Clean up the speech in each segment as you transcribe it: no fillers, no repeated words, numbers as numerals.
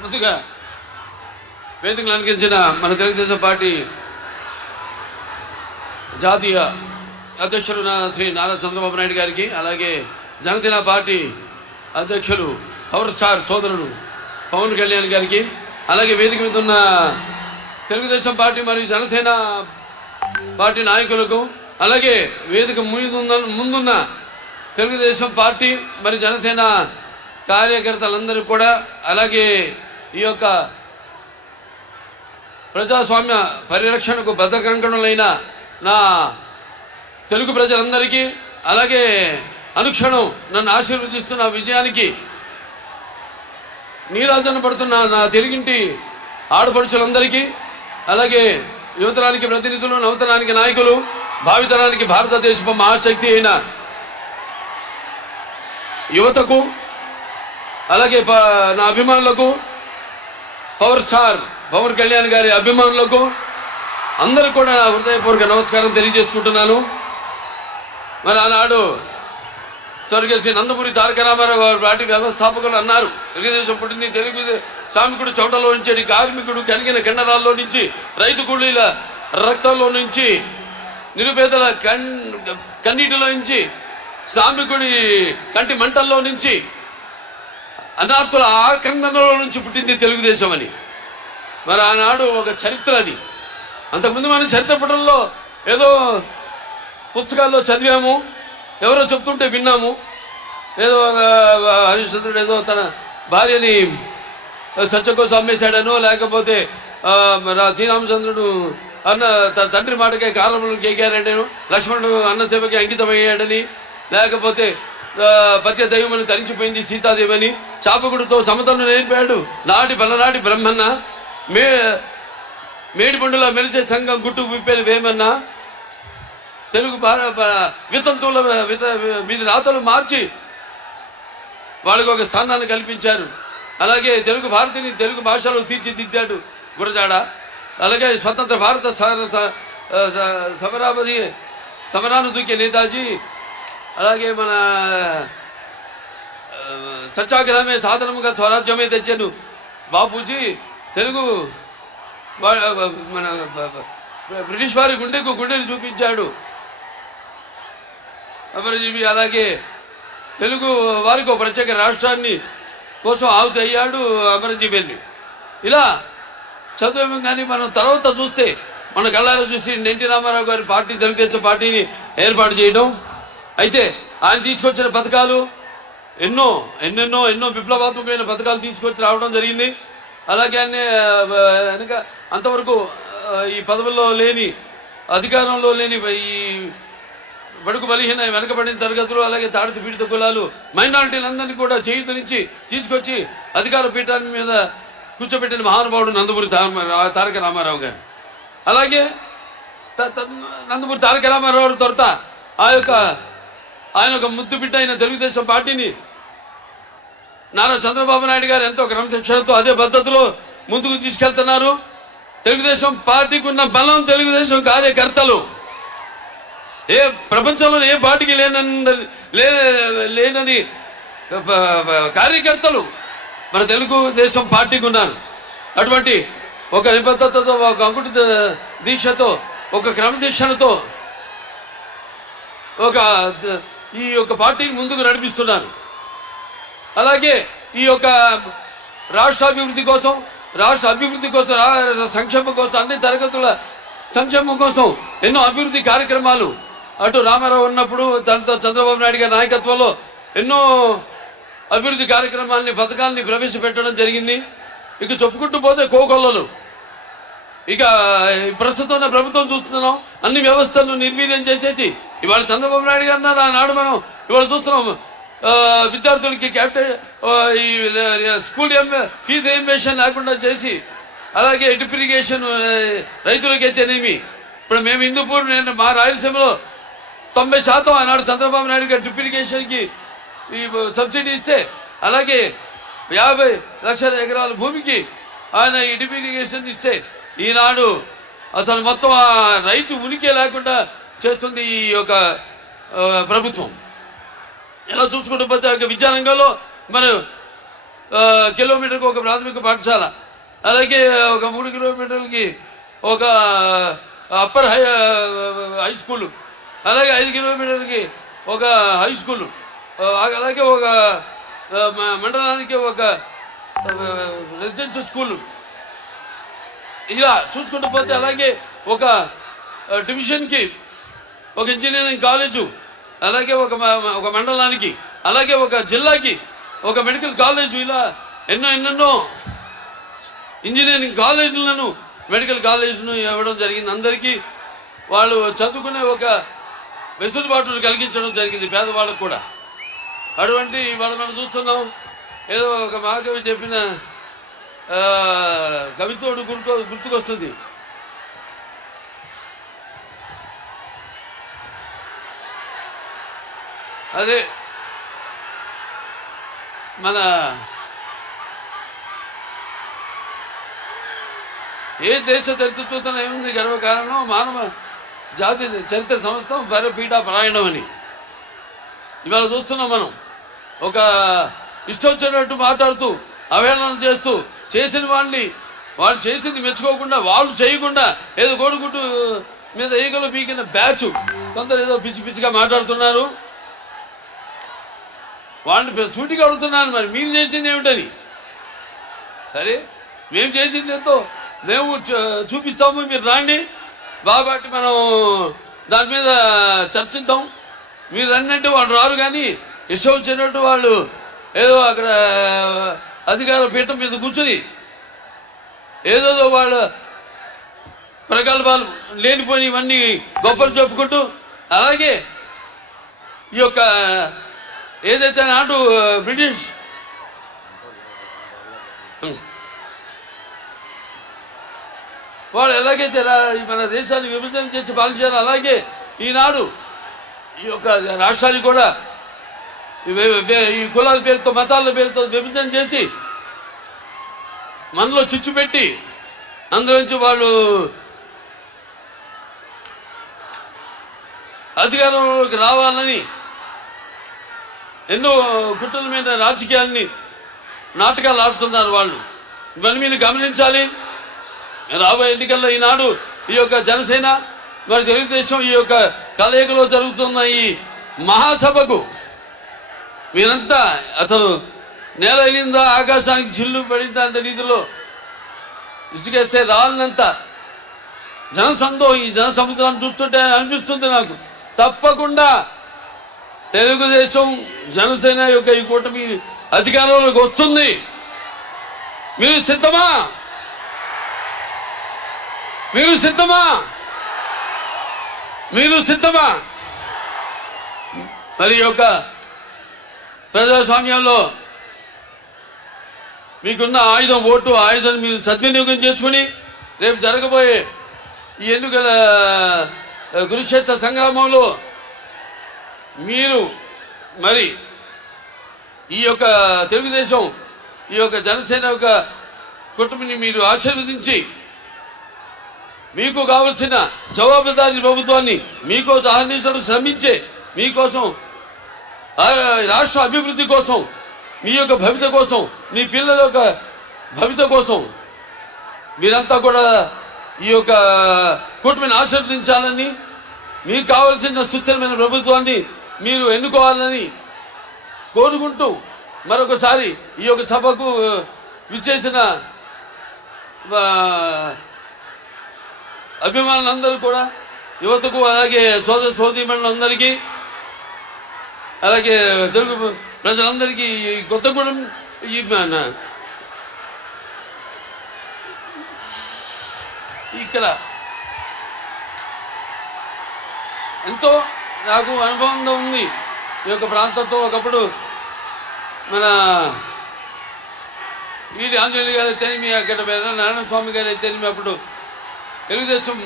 ముందుగా వేదికలు అలంకరించిన మన తెలుగుదేశం పార్టీ జాతీయ అధ్యక్షులు శ్రీ నారా చంద్రబాబు నాయుడు గారికి, అలాగే జనసేన పార్టీ అధ్యక్షులు పవర్ స్టార్ సోదరుడు పవన్ కళ్యాణ్ గారికి, అలాగే వేదిక మీద ఉన్న తెలుగుదేశం పార్టీ మరియు జనసేన పార్టీ నాయకులకు, అలాగే వేదిక ముందున్న తెలుగుదేశం పార్టీ మరియు జనసేన కార్యకర్తలందరూ కూడా, అలాగే ఈ యొక్క ప్రజాస్వామ్య పరిరక్షణకు బద్ధకంకణులైన నా తెలుగు ప్రజలందరికీ, అలాగే అనుక్షణం నన్ను ఆశీర్వదిస్తున్న విజయానికి నీరాజన పడుతున్న నా తెలుగింటి ఆడపడుచులందరికీ, అలాగే యువతరానికి ప్రతినిధులు, నవతరానికి నాయకులు, భావితరానికి భారతదేశపు మహాశక్తి అయిన యువతకు, అలాగే నా అభిమానులకు, పవర్ స్టార్ పవన్ కళ్యాణ్ గారి అభిమానులకు అందరూ కూడా నా హృదయపూర్వక నమస్కారం తెలియజేసుకుంటున్నాను. మరి ఆనాడు స్వర్గశ్రీ నందమూరి తారక రామారావు గారు పార్టీ వ్యవస్థాపకులు అన్నారు, తెలుగుదేశం పుట్టింది తెలుగు శ్రామికుడు చోటలో నుంచి, కార్మికుడు కలిగిన కండరాల్లో నుంచి, రైతు కూలీల రక్తంలో నుంచి, నిరుపేదల కన్నీటిలో నుంచి, శ్రామికుడి కంటి మంటల్లో నుంచి, అనార్థుల ఆకందనలో నుంచి పుట్టింది తెలుగుదేశం అని. మరి ఆనాడు ఒక చరిత్ర అది. అంతకుముందు మనం చరిత్ర పుటంలో ఏదో పుస్తకాల్లో చదివాము, ఎవరో చెప్తుంటే విన్నాము. ఏదో హరిశ్చంద్రుడు ఏదో తన భార్యని సత్యం కోసం అమ్మేశాడనో, లేకపోతే శ్రీరామచంద్రుడు అన్న తన తండ్రి మాటకే కారణములు కేకారాడను, లక్ష్మణుడు అన్న సేవకి అంకితమయ్యాడని, లేకపోతే పత్య దైవమని తరించిపోయింది సీతాదేవని, చాపకుడితో సమతను నేర్పాడు నాటి పలనాటి బ్రహ్మన్న, మేడి పండుల మెరిసే సంఘం గుట్టు విప్పేది వేమన్నా, తెలుగు వితంతువుల వీధి రాతలు మార్చి వాళ్ళకు ఒక స్థానాన్ని కల్పించారు. అలాగే తెలుగు భారతిని తెలుగు భాషలో తీర్చిదిద్దాడు గురజాడ. అలాగే స్వతంత్ర భారత సమరాను దూకే నేతాజీ, అలాగే మన సత్యాగ్రహమే సాధనముగా స్వరాజ్యమే తెచ్చాను బాపూజీ, తెలుగు మన బ్రిటిష్ వారి గుండెని చూపించాడు అమరజీవి. అలాగే తెలుగు వారికి ఒక ప్రత్యేక రాష్ట్రాన్ని కోసం ఆహుతి అయ్యాడు అమరజీవి అని. ఇలా చదువు కానీ మనం తర్వాత చూస్తే మన కళ్ళారా చూసి ఎన్టీ రామారావు గారి పార్టీ తెలుగుదేశం పార్టీని ఏర్పాటు చేయడం. అయితే ఆయన తీసుకొచ్చిన పథకాలు ఎన్నో విప్లవాత్మకమైన పథకాలు తీసుకొచ్చి రావడం జరిగింది. అలాగే వెనక అంతవరకు ఈ పదవుల్లో లేని, అధికారంలో లేని ఈ బడుగు బలహీన వెనకబడిన తరగతులు, అలాగే తాడిత పీడిత కులాలు, మైనారిటీలందరినీ కూడా చేయూతనిచ్చి తీసుకొచ్చి అధికార పీఠాన్ని మీద కూర్చోబెట్టిన మహానుభావుడు నందమూరి తారక రామారావు గారు. అలాగే నందమూరి తారక రామారావు తొరత ఆయన ఒక ముద్దు బిడ్డ అయిన తెలుగుదేశం పార్టీని నారా చంద్రబాబు నాయుడు గారు ఎంతో క్రమశిక్షణతో అదే పద్ధతిలో ముందుకు తీసుకెళ్తున్నారు. తెలుగుదేశం పార్టీకి ఉన్న బలం తెలుగుదేశం కార్యకర్తలు. ఏ ప్రపంచంలో ఏ పార్టీకి లేనని కార్యకర్తలు మన తెలుగుదేశం పార్టీకి ఉన్నారు. అటువంటి ఒక నిబద్ధతతో, ఒక అంకుట దీక్షతో, ఒక క్రమశిక్షణతో ఈ యొక్క పార్టీని ముందుకు నడిపిస్తున్నారు. అలాగే ఈ యొక్క రాష్ట్ర అభివృద్ధి కోసం, సంక్షేమం కోసం, అన్ని తరగతుల సంక్షేమం కోసం ఎన్నో అభివృద్ధి కార్యక్రమాలు అటు రామారావు ఉన్నప్పుడు దాంతో చంద్రబాబు నాయుడు గారి నాయకత్వంలో ఎన్నో అభివృద్ధి కార్యక్రమాలని, పథకాలని ప్రవేశపెట్టడం జరిగింది. ఇక చెప్పుకుంటూ పోతే కోకొల్లలు. ఇక ప్రస్తుతం ఉన్న ప్రభుత్వం చూస్తున్నాం, అన్ని వ్యవస్థలను నిర్వీర్యం చేసేసి ఇవాళ చంద్రబాబు నాయుడు గారు అన్నారు, ఆనాడు మనం ఇవాళ చూస్తున్నాం విద్యార్థులకి స్కూల్ ఫీజు రియంబర్స్మెంట్ లేకుండా చేసి, అలాగే డ్రిప్ ఇరిగేషన్ రైతులకైతేనేమి, ఇప్పుడు మేము హిందూపూర్ మా రాయలసీమలో 90% ఆనాడు చంద్రబాబు నాయుడు గారు డ్రిప్ ఇరిగేషన్కి ఈ సబ్సిడీ ఇస్తే, అలాగే 50 లక్షల ఎకరాల భూమికి ఆయన ఈ డ్రిప్ ఇరిగేషన్ ఇస్తే, ఈనాడు అసలు మొత్తం ఆ రైతు ఉనికి లేకుండా చేస్తుంది ఈ యొక్క ప్రభుత్వం. ఇలా చూసుకుంటూ పోతే విద్యారంగంలో మన కిలోమీటర్కి ఒక ప్రాథమిక పాఠశాల, అలాగే ఒక 3 కిలోమీటర్లకి ఒక అప్పర్ హై స్కూలు, అలాగే 5 కిలోమీటర్లకి ఒక హై స్కూలు, అలాగే ఒక మండలానికి ఒక రెసిడెన్షియల్ స్కూలు, ఇలా చూసుకుంటూ పోతే అలాగే ఒక డివిజన్కి ఒక ఇంజనీరింగ్ కాలేజు, అలాగే ఒక మండలానికి, అలాగే ఒక జిల్లాకి ఒక మెడికల్ కాలేజు, ఇలా ఎన్నెన్నో ఇంజనీరింగ్ కాలేజీలను మెడికల్ కాలేజీలను ఇవ్వడం జరిగింది. అందరికీ వాళ్ళు చదువుకునే ఒక వెసులుబాటును కలిగించడం జరిగింది పేదవాళ్ళకు కూడా. అటువంటి వాళ్ళు మనం చూస్తున్నాం. ఏదో ఒక మహాకవి చెప్పిన కవితోడు గుర్తుకొస్తుంది. అదే మన ఏ దేశ చరిత్ర చూస్తున్నా ఏముంది గర్వకారణం మానవ జాతి చరిత్ర సంస్థ పరపీఠ పరాయణం అని ఇవాళ చూస్తున్నాం మనం. ఒక ఇష్టం వచ్చినట్టు మాట్లాడుతూ అవహేళన చేస్తూ చేసిన వాళ్ళు చేసింది మెచ్చుకోకుండా, వాళ్ళు చేయకుండా ఏదో కోడిగుడ్డు మీద ఈగలు పీకిన బ్యాచ్ కొందరు ఏదో పిచ్చి పిచ్చిగా మాట్లాడుతున్నారు. వాళ్ళని సూటిగా అడుగుతున్నాను, మరి మీరు చేసింది ఏమిటని. సరే, మేము చేసింది ఎంతో మేము చూపిస్తాము, మీరు రాండి బాబాటి మనం దాని మీద చర్చిద్దాం. మీరు రండి, వాళ్ళు రారు. కానీ ఇష్టం వచ్చినట్టు వాళ్ళు ఏదో అక్కడ అధికార పీఠం మీద కూర్చుని ఏదోదో వాళ్ళ ప్రగల్భాలు లేనిపోయి ఇవన్నీ గొప్పలు చెప్పుకుంటూ, అలాగే ఈ యొక్క ఏదైతే నాడు బ్రిటిష్ వాళ్ళు ఎలాగైతే మన దేశాన్ని విభజన చేసి పాలించారు, అలాగే ఈనాడు ఈ యొక్క రాష్ట్రాన్ని కూడా ఈ కులాల పేరుతో మతాల పేరుతో విభజన చేసి మనలో చిచ్చు పెట్టి అందులోంచి వాళ్ళు అధికారంలోకి రావాలని ఎన్నో కుట్రల మీద రాజకీయాన్ని నాటకాలు ఆడుతున్నారు వాళ్ళు. ఇవన్నీ మీరు గమనించాలి. రాబోయే ఎన్నికల్లో ఈనాడు ఈ యొక్క జనసేన మరి తెలుగుదేశం ఈ యొక్క కలయికలో జరుగుతున్న ఈ మహాసభకు మీరంతా అసలు నేల అయినందా ఆకాశానికి చిల్లు పడిందా అంత రీతిలో ఇసుకేస్తే రాలినంత జనసందోహం ఈ జన సముద్రాన్ని చూస్తుంటే అనిపిస్తుంది నాకు. తప్పకుండా తెలుగుదేశం జనసేన యొక్క ఈ కూటమి అధికారంలోకి వస్తుంది. మీరు సిద్ధమా? మీరు సిద్ధమా? మీరు సిద్ధమా? మరి యొక్క ప్రజాస్వామ్యంలో మీకున్న ఆయుధం ఓటు, ఆయుధాన్ని మీరు సద్వినియోగం చేసుకుని రేపు జరగబోయే ఈ ఎన్నికల కురుక్షేత్ర సంగ్రామంలో మీరు మరి ఈ యొక్క తెలుగుదేశం ఈ యొక్క జనసేన యొక్క కుటుంబాన్ని మీరు ఆశీర్వదించి మీకు కావలసిన జవాబుదారీ ప్రభుత్వాన్ని మీకోసం అహర్నిశలు శ్రమించే మీకోసం రాష్ట్ర అభివృద్ధి కోసం, మీ యొక్క భవిత కోసం, మీ పిల్లల యొక్క భవిత కోసం మీరంతా కూడా ఈ యొక్క కూటమిని ఆశీర్వదించాలని, మీకు కావలసిన సుస్థిరమైన ప్రభుత్వాన్ని మీరు ఎన్నుకోవాలని కోరుకుంటూ మరొకసారి ఈ యొక్క సభకు విచ్చేసిన అభిమానులందరూ కూడా, యువతకు, అలాగే సోదర సోదరీమణులందరికీ, అలాగే తెలుగు ప్రజలందరికీ కొత్తగూడెం ఇక్కడ ఎంతో నాకు అనుభవం ఉంది ఈ యొక్క ప్రాంతంతో. ఒకప్పుడు మన వీడి ఆంజనేయులు గారు అయితేనేమి, అక్కడ నారాయణ స్వామి గారు అయితేనేమి, అప్పుడు తెలుగుదేశం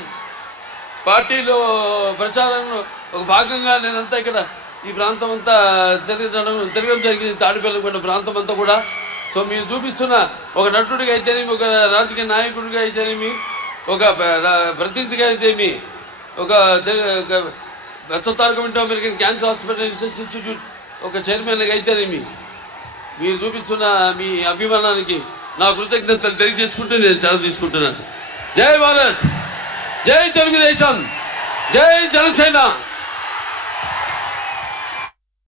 పార్టీలో ప్రచారంలో ఒక భాగంగా నేనంతా ఇక్కడ ఈ ప్రాంతం అంతా తిరగడం జరిగింది. తాడిపల్లిగొండ ప్రాంతం అంతా కూడా. సో మీరు చూపిస్తున్న ఒక నటుడిగా అయితేనేమి, ఒక రాజకీయ నాయకుడిగా అయితేనేమి, ఒక ప్రతినిధిగా అయితేమి, ఒక బెత్స తారక American cancer hospital research institute ఒక చైర్మన్గా అయితేనేమి, మీరు చూపిస్తున్న మీ అభిమానానికి నా కృతజ్ఞతలు తెలియజేసుకుంటూ నేను సెలవు తీసుకుంటున్నాను. జై భారత్, జై తెలుగుదేశం, జై జనసేన.